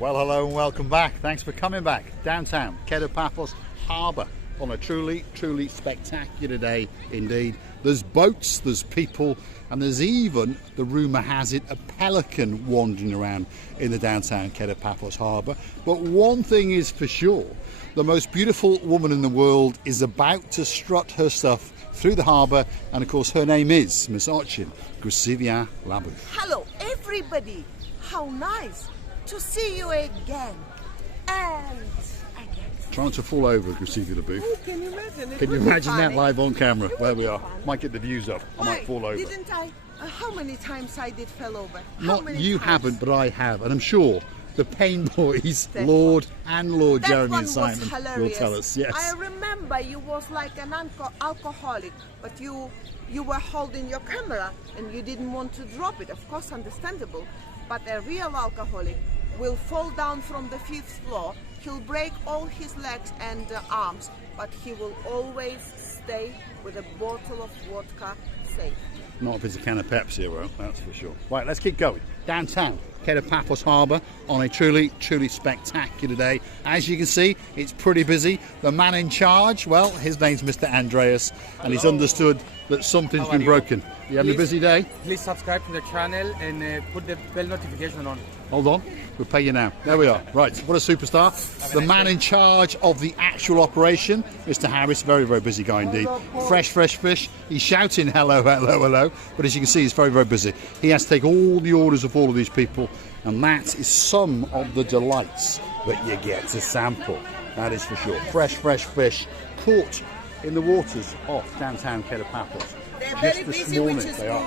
Well, hello and welcome back. Thanks for coming back. Downtown Kato Paphos Harbour on a truly spectacular day indeed. There's boats, there's people, and there's even, the rumour has it, a pelican wandering around in the downtown Kato Paphos Harbour. But one thing is for sure, the most beautiful woman in the world is about to strut her stuff through the harbour, and of course her name is Miss Ochin Gracivia Labu. Hello everybody, how nice to see you again. And again. Trying to fall over, Gracivia Labu. Oh, can you imagine? Can you imagine that live on camera? There we are. Might get the views up. I might fall over. Didn't I? How many times I did fell over? Not you haven't, but I have, and I'm sure the Pain Boys, Lord and Lord Jeremy and Simon will tell us. Yes. I remember you was like an alcoholic, but you were holding your camera and you didn't want to drop it. Of course, understandable. But a real alcoholic will fall down from the 5th floor. He'll break all his legs and arms, but he will always stay with a bottle of vodka safe. Not if it's a can of Pepsi, well, that's for sure. Right, let's keep going. Downtown Kato Paphos Harbour on a truly spectacular day. As you can see, it's pretty busy. The man in charge, well, his name's Mr. Andreas, and he's understood that something's been broken. You having a busy day? Please subscribe to the channel and put the bell notification on. Hold on, we'll pay you now. There we are. Right, what a superstar. The man in charge of the actual operation, Mr. Harris, very busy guy indeed. Fresh fish. He's shouting hello, but as you can see, he's very busy. He has to take all the orders of all of these people, and that is some of the delights that you get to sample. That is for sure. Fresh fish caught in the waters off downtown Kato Paphos. Just this morning they are.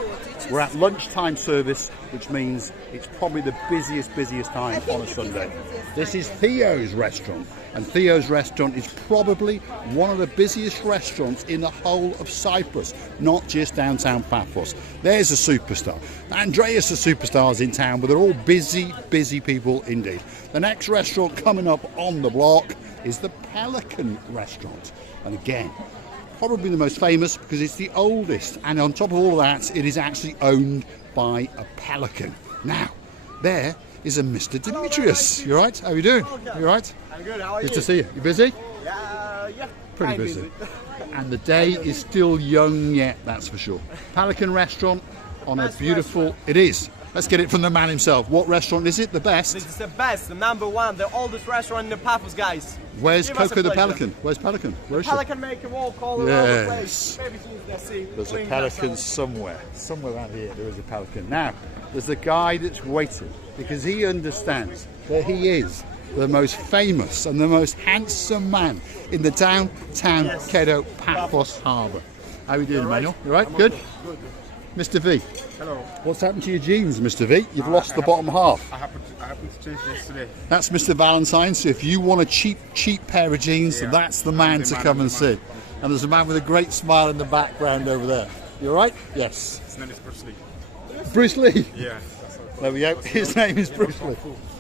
We're at lunchtime service, which means it's probably the busiest time on a Sunday. This is Theo's restaurant, and Theo's restaurant is probably one of the busiest restaurants in the whole of Cyprus, not just downtown Paphos. There's a superstar. Andreas, the superstar's in town, but they're all busy people indeed. The next restaurant coming up on the block is the Pelican restaurant, and again, probably the most famous because it's the oldest, and on top of all of that, it is actually owned by a pelican. Now, there is a Mr. Demetrius. You right? How are you doing? You right? I'm good. How are you? Good to see you. You busy? Yeah. Pretty busy. And the day is still young yet, that's for sure. Pelican restaurant on a beautiful. It is. Let's get it from the man himself. What restaurant is it? The best? This is the best, the #1, the oldest restaurant in the Paphos, guys. Where's Coco the Pelican? Where's Pelican? Where is she? Pelican make a walk all around the place. Maybe she's in the sea. There's a pelican somewhere around here. There is a pelican. Now, there's a guy that's waiting because he understands that he is the most famous and the most handsome man in the downtown Kato Paphos Harbour. How are you doing, Emmanuel? You right? Good? Mr. V. Hello. What's happened to your jeans, Mr. V? You've lost the bottom half. I happened to change this today. That's Mr. Valentine. So if you want a cheap pair of jeans, that's the man to come and see. And there's a man with a great smile in the background over there. You all right? Yes. His name is Bruce Lee. Bruce Lee? Yeah. There we go. His name is Bruce Lee.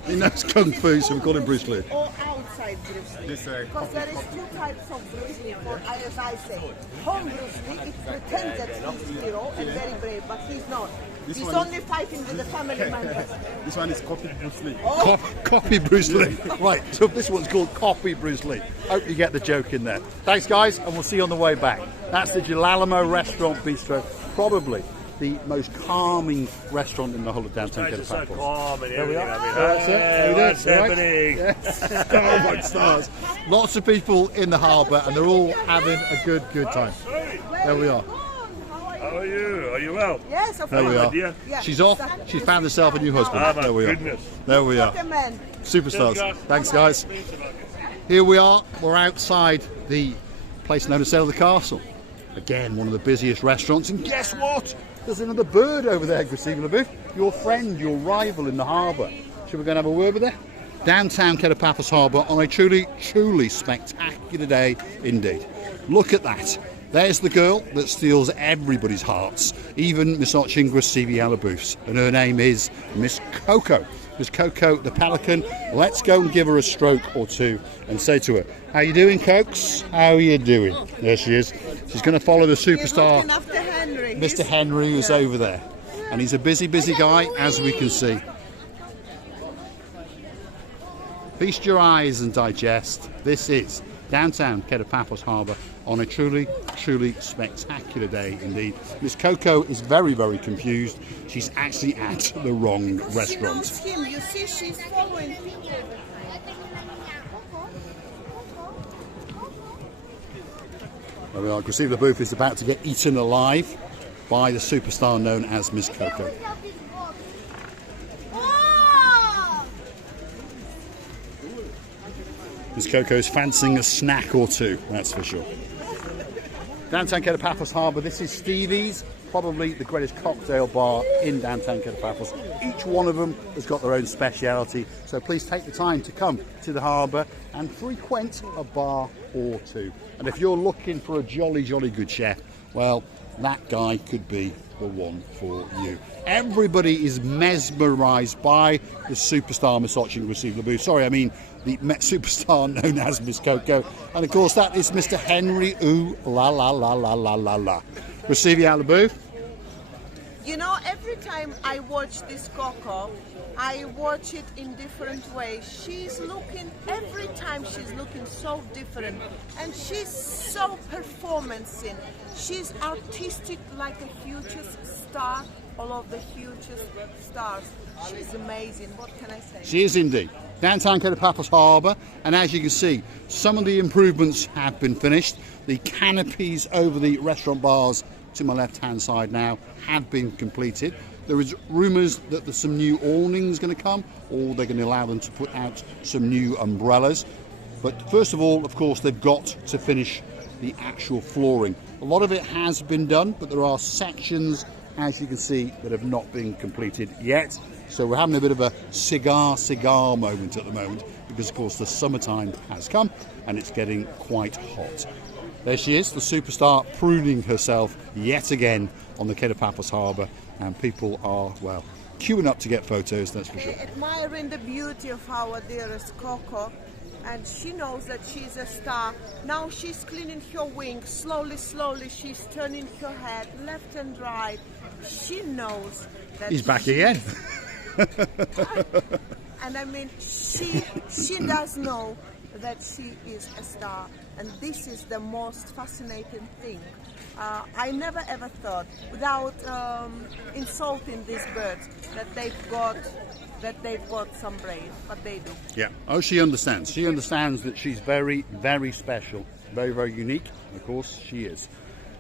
He knows Kung Fu, so we call him Bruce Lee. Or outside Bruce Lee. Because there is 2 types of Bruce Lee, as I say. Home Bruce Lee, it pretends that he's hero and very brave, but he's not. He's only fighting with the family members. This one is copy Bruce Lee. Copy Bruce Lee. Right, so this one's called Copy Bruce Lee. Hope you get the joke in there. Thanks, guys, and we'll see you on the way back. That's the Gelalamo Restaurant Bistro, probably the most calming restaurant in the whole of downtown Kato Paphos. There we are. That's it. What's happening? Yes. Stars. Lots of people in the harbour, and they're all having a good time. There we are. How are you? Are you well? Yes, of course. There we are. Yeah. She's off. She's found herself a new husband. There we are. There we are. Superstars. Thanks, guys. Here we are. We're outside the place known as Sail the Castle. Again, one of the busiest restaurants. And guess what? There's another bird over there, Gracivia Labu. Your friend, your rival in the harbour. Should we go and have a word with her? Downtown Kato Paphos Harbour on a truly spectacular day indeed. Look at that. There's the girl that steals everybody's hearts, even Miss Ochin Gracivia Labu's, and her name is Miss Coco. Miss Coco the Pelican. Let's go and give her a stroke or two and say to her, how you doing, Cokes? How are you doing? There she is. She's going to follow the superstar, Mr. Henry, who's over there. And he's a busy guy, as we can see. Feast your eyes and digest. This is downtown Kato Paphos Harbour on a truly, truly spectacular day indeed. Miss Coco is very, very confused. She's actually at the wrong She restaurant. knows him. You see, she's following people. There we are. You can see the booth is about to get eaten alive by the superstar known as Miss Coco. Miss Coco's fancying a snack or two, that's for sure. Downtown Kato Paphos Harbour, this is Stevie's, probably the greatest cocktail bar in downtown Kato Paphos. Each one of them has got their own speciality, so please take the time to come to the harbour and frequent a bar or two. And if you're looking for a jolly, jolly good chef, well, that guy could be the one for you. Everybody is mesmerised by the superstar Miss Oching received the booth. Sorry, I mean the superstar known as Miss Coco. And of course that is Mr. Henry Ooh La La La La La La La. Receiving out of the booth. You know, every time I watch this Coco, I watch it in different ways. She's looking, every time she's looking so different. And she's so performancing. She's artistic like a hugest star, all of the hugest stars. She's amazing, what can I say? She is indeed. Downtown Kato Paphos Harbour, and as you can see, some of the improvements have been finished. The canopies over the restaurant bars to my left hand side now have been completed. There is rumours that there's some new awnings going to come, or they're going to allow them to put out some new umbrellas. But first of all, of course, they've got to finish the actual flooring. A lot of it has been done, but there are sections, as you can see, that have not been completed yet. So we're having a bit of a cigar moment at the moment, because of course the summertime has come and it's getting quite hot. There she is, the superstar, pruning herself yet again on the Kato Paphos Harbour, and people are, well, queuing up to get photos, that's for sure. Admiring the beauty of our dearest Coco, and she knows that she's a star. Now she's cleaning her wings, slowly, she's turning her head left and right. She knows that He's back again. And I mean, she does know that she is a star, and this is the most fascinating thing. I never ever thought, without insulting these birds, that they've got some brain, but they do. Yeah. Oh, she understands. She understands that she's very, very special, very, very unique. And of course, she is.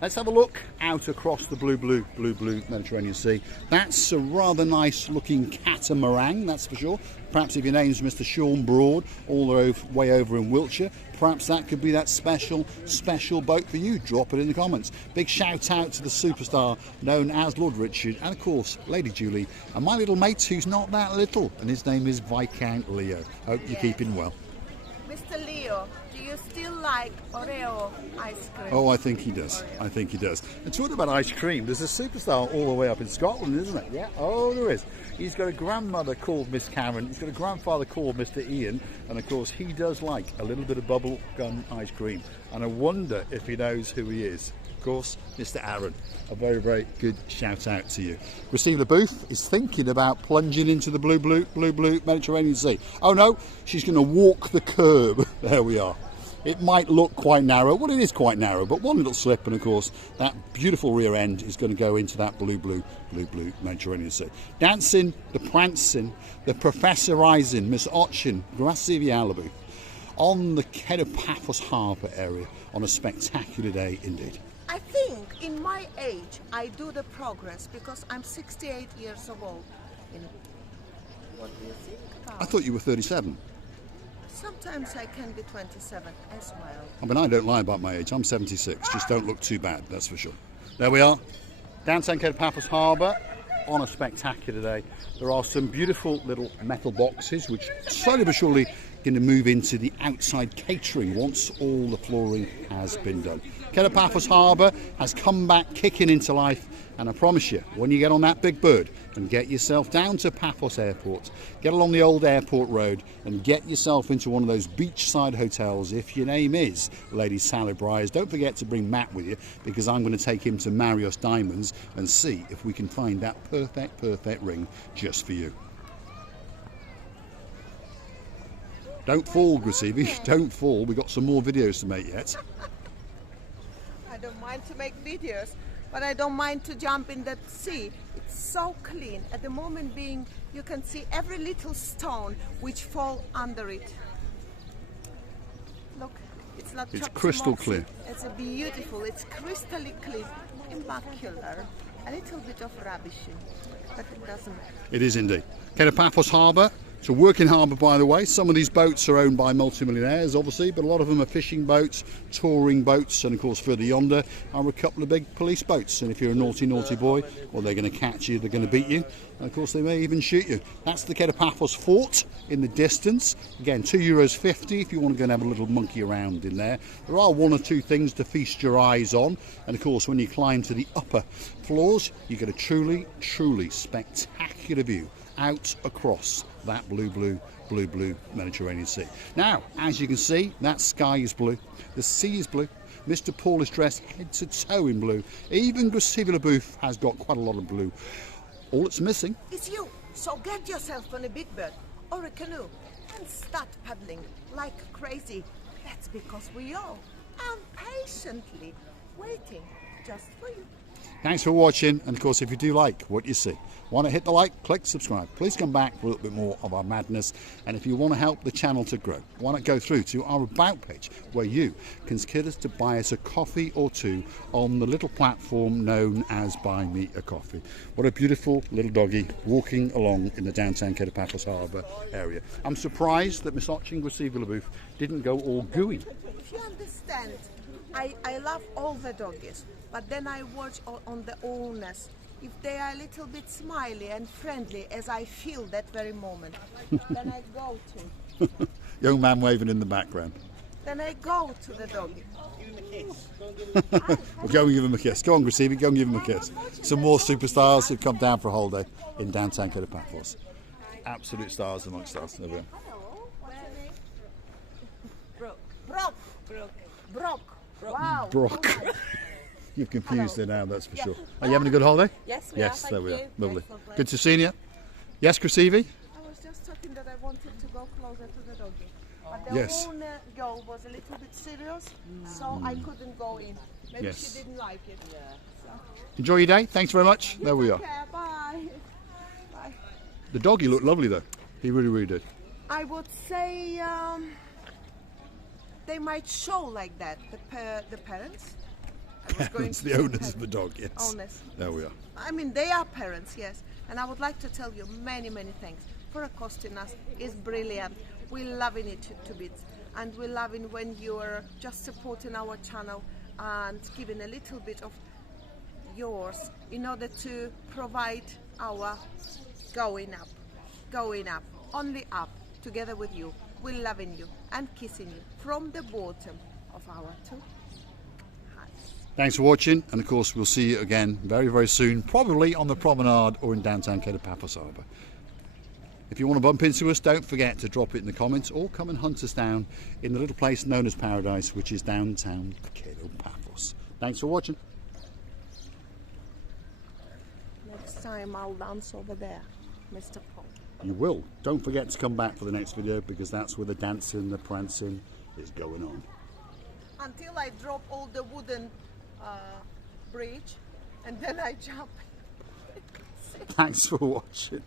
Let's have a look out across the blue Mediterranean Sea. That's a rather nice looking catamaran, that's for sure. Perhaps if your name's Mr. Sean Broad, all the way over in Wiltshire, perhaps that could be that special boat for you. Drop it in the comments. Big shout out to the superstar known as Lord Richard, and of course Lady Julie, and my little mate who's not that little, and his name is Viscount Leo. Hope you're keeping well. Mr. Leo, do you still like Oreo ice cream? Oh, I think he does. I think he does. And talking about ice cream, there's a superstar all the way up in Scotland, isn't it? Yeah. Oh, there is. He's got a grandmother called Miss Karen. He's got a grandfather called Mr. Ian. And of course, he does like a little bit of bubble gum ice cream. And I wonder if he knows who he is. Of course, Mr. Aaron. A very, very good shout out to you. Receiving the booth is thinking about plunging into the blue Mediterranean Sea. Oh no, she's going to walk the curb. There we are. It might look quite narrow. Well, it is quite narrow, but one little slip, and of course, that beautiful rear end is going to go into that blue Mediterranean Sea. Dancing, the prancing, the professorising, Miss Oching, Gracivi Alibu, on the Kato Paphos Harbour area on a spectacular day indeed. I think in my age I do the progress because I'm 68 years old. What do you think about? I thought you were 37. Sometimes I can be 27 as well. I mean, I don't lie about my age. I'm 76. Just don't look too bad, that's for sure. There we are, downtown Kato Paphos Harbour on a spectacular day. There are some beautiful little metal boxes which slowly but surely going to move into the outside catering once all the flooring has been done. Kato Paphos Harbour has come back kicking into life, and I promise you, when you get on that big bird and get yourself down to Paphos Airport, get along the old airport road and get yourself into one of those beachside hotels, if your name is Lady Sally Briars, don't forget to bring Matt with you, because I'm going to take him to Marios Diamonds and see if we can find that perfect ring just for you. Don't fall, Gracievi. Don't fall. We've got some more videos to make yet. I don't mind to make videos, but I don't mind to jump in that sea. It's so clean. At the moment being, you can see every little stone which fall under it. Look, it's not It's choppy crystal mossy. clear. It's a beautiful, it's crystally clear, immaculate. A little bit of rubbishing, but it doesn't matter. It is indeed. Kato Paphos Harbour. It's a working harbour, by the way. Some of these boats are owned by multimillionaires, obviously, but a lot of them are fishing boats, touring boats, and of course further yonder are a couple of big police boats. And if you're a naughty, naughty boy, well, they're going to catch you, they're going to beat you, and of course they may even shoot you. That's the Kato Paphos Fort in the distance. Again, €2.50 if you want to go and have a little monkey around in there. There are one or two things to feast your eyes on, and of course when you climb to the upper floors, you get a truly, truly spectacular view out across that blue Mediterranean Sea. Now, as you can see, that sky is blue, the sea is blue, Mr. Paul is dressed head to toe in blue, even Gracievi LaBouffe has got quite a lot of blue. All it's missing, It's you, so get yourself on a big bird or a canoe and start paddling like crazy. That's because we all are patiently waiting just for you. thanks for watching, and of course if you do like what you see, want to hit the like, click subscribe. Please come back for a little bit more of our madness, and if you want to help the channel to grow, why not go through to our about page where you can consider to buy us a coffee or two on the little platform known as Buy Me a Coffee. What a beautiful little doggy walking along in the downtown Kato Paphos Harbour area. I'm surprised that Miss Oching Gracievi LaBouffe didn't go all gooey. If you understand, I love all the doggies, but then I watch on the owners. If they are a little bit smiley and friendly, as I feel that very moment, then I go to. Young man waving in the background. Then I go to the doggy. We'll go and give him a kiss. Go on, Gracievi, go and give him a kiss. Some more superstars who've come down for a holiday in downtown Kato Paphos. Absolute stars amongst stars. There we are. What's your name? Brock. Wow. Brock. Oh my- You've confused her now, that's for sure. Are you having a good holiday? Yes, we Yes, are. there Thank we are. you. Lovely. Yes, lovely. Good to see you. Yes, Gracievi? I was just talking that I wanted to go closer to the doggy. But the Yes. owner girl was a little bit serious, so I couldn't go in. Maybe Yes. she didn't like it. Enjoy your day. Thanks very much. There we are. Okay, bye. Bye. The doggy looked lovely though. He really, really did. I would say they might show like that, the parents. I was going It's to the say owners of the dog, yes. Owners. There we are. I mean, they are parents, yes. And I would like to tell you many, many thanks for accosting us. It's brilliant. We're loving it to bits. And we're loving when you're just supporting our channel and giving a little bit of yours in order to provide our going up, only up, together with you. We're loving you and kissing you from the bottom of our two hearts. Thanks for watching, and of course we'll see you again very, very soon, probably on the promenade or in downtown Kato Paphos Harbour. If you want to bump into us, don't forget to drop it in the comments or come and hunt us down in the little place known as Paradise, which is downtown Kato Paphos. Thanks for watching. Next time I'll dance over there, Mr. Paul. You will. Don't forget to come back for the next video, because that's where the dancing, the prancing is going on. Until I drop all the wooden bridge and then I jump. Thanks for watching.